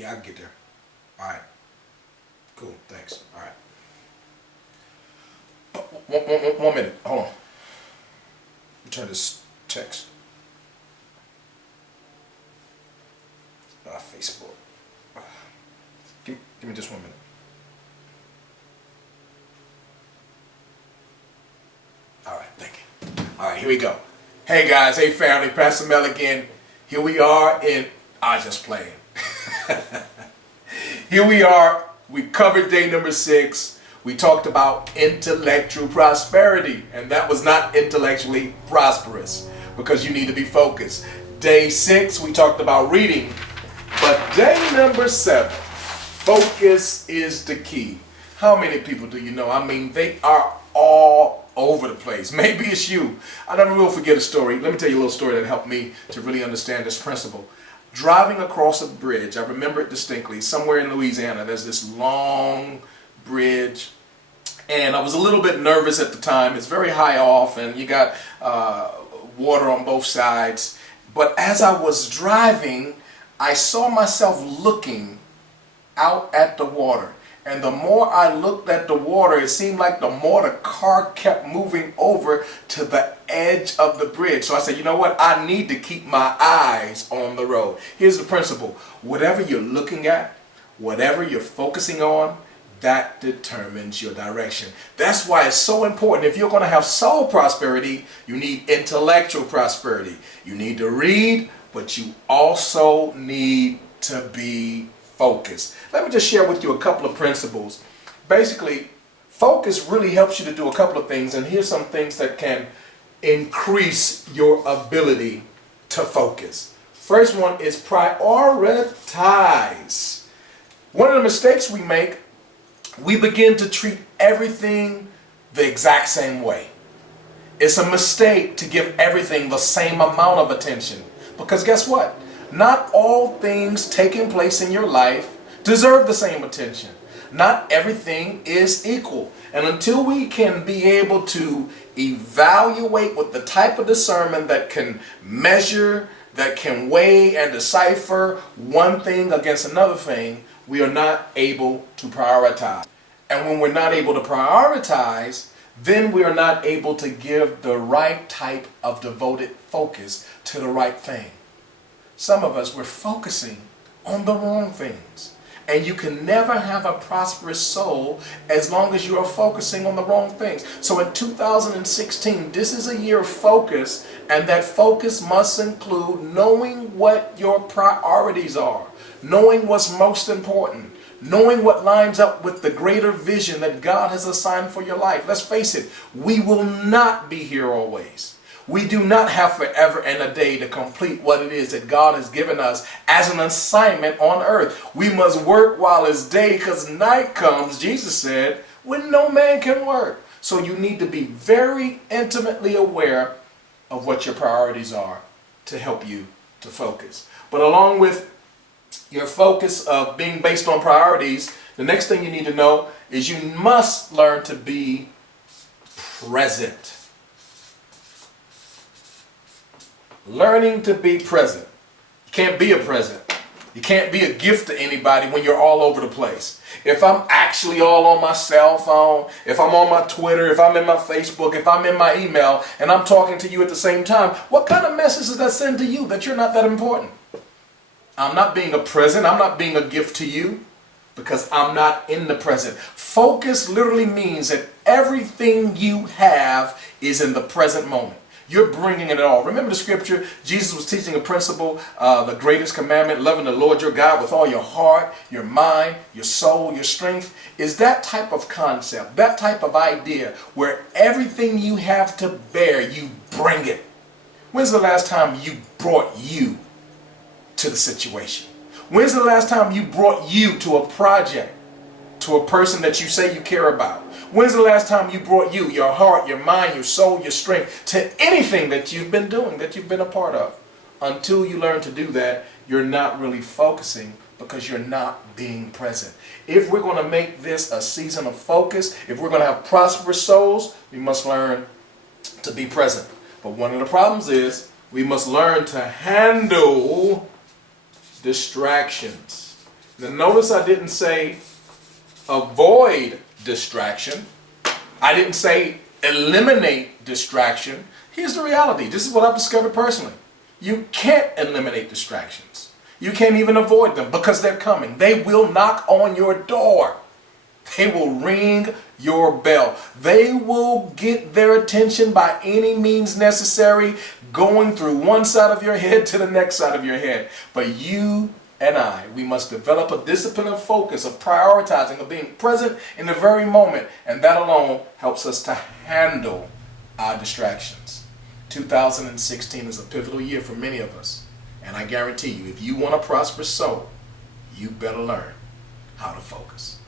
Yeah, I can get there. All right. Cool. Thanks. All right. One minute. Hold on. Return this text. Facebook. Give me just 1 minute. All right, thank you. All right, here we go. Hey guys, hey family, Pastor Mel again. Here we are in, I just playing. Here we are, we covered day number 6. We talked about intellectual prosperity, and that was not intellectually prosperous because you need to be focused. Day 6, we talked about reading, but day number 7, focus is the key. How many people do you know? I mean, they are all over the place. Maybe it's you. I never will forget a story. Let me tell you a little story that helped me to really understand this principle. Driving across a bridge, I remember it distinctly, somewhere in Louisiana, there's this long bridge, and I was a little bit nervous at the time. It's very high off, and you got water on both sides. But as I was driving, I saw myself looking out at the water. And the more I looked at the water, it seemed like the more the car kept moving over to the edge of the bridge. So I said, you know what? I need to keep my eyes on the road. Here's the principle. Whatever you're looking at, whatever you're focusing on, that determines your direction. That's why it's so important. If you're going to have soul prosperity, you need intellectual prosperity. You need to read, but you also need to be focused. Let me just share with you a couple of principles. Basically, focus really helps you to do a couple of things, and here's some things that can increase your ability to focus. First one is prioritize. One of the mistakes we make, we begin to treat everything the exact same way. It's a mistake to give everything the same amount of attention, because guess what? Not all things taking place in your life deserve the same attention. Not everything is equal. And until we can be able to evaluate with the type of discernment that can measure, that can weigh and decipher one thing against another thing, we are not able to prioritize. And when we're not able to prioritize, then we are not able to give the right type of devoted focus to the right thing. Some of us, we're focusing on the wrong things. And you can never have a prosperous soul as long as you are focusing on the wrong things. So in 2016, this is a year of focus, and that focus must include knowing what your priorities are, knowing what's most important, knowing what lines up with the greater vision that God has assigned for your life. Let's face it, we will not be here always. We do not have forever and a day to complete what it is that God has given us as an assignment on earth. We must work while it's day, because night comes, Jesus said, when no man can work. So you need to be very intimately aware of what your priorities are to help you to focus. But along with your focus of being based on priorities, the next thing you need to know is you must learn to be present. Learning to be present. You can't be a present. You can't be a gift to anybody when you're all over the place. If I'm actually all on my cell phone, if I'm on my Twitter, if I'm in my Facebook, if I'm in my email, and I'm talking to you at the same time, what kind of message does that send to you that you're not that important? I'm not being a present. I'm not being a gift to you because I'm not in the present. Focus literally means that everything you have is in the present moment. You're bringing it all. Remember the scripture, Jesus was teaching a principle, the greatest commandment, loving the Lord your God with all your heart, your mind, your soul, your strength, is that type of concept, that type of idea where everything you have to bear, you bring it. When's the last time you brought you to the situation? When's the last time you brought you to a project, to a person that you say you care about? When's the last time you brought you, your heart, your mind, your soul, your strength, to anything that you've been doing, that you've been a part of? Until you learn to do that, you're not really focusing because you're not being present. If we're going to make this a season of focus, if we're going to have prosperous souls, we must learn to be present. But one of the problems is we must learn to handle distractions. Now notice I didn't say avoid distraction. I didn't say eliminate distraction. Here's the reality. This is what I've discovered personally. You can't eliminate distractions. You can't even avoid them because they're coming. They will knock on your door. They will ring your bell. They will get their attention by any means necessary, going through one side of your head to the next side of your head. But you and I, we must develop a discipline of focus, of prioritizing, of being present in the very moment. And that alone helps us to handle our distractions. 2016 is a pivotal year for many of us. And I guarantee you, if you want a prosperous soul, you better learn how to focus.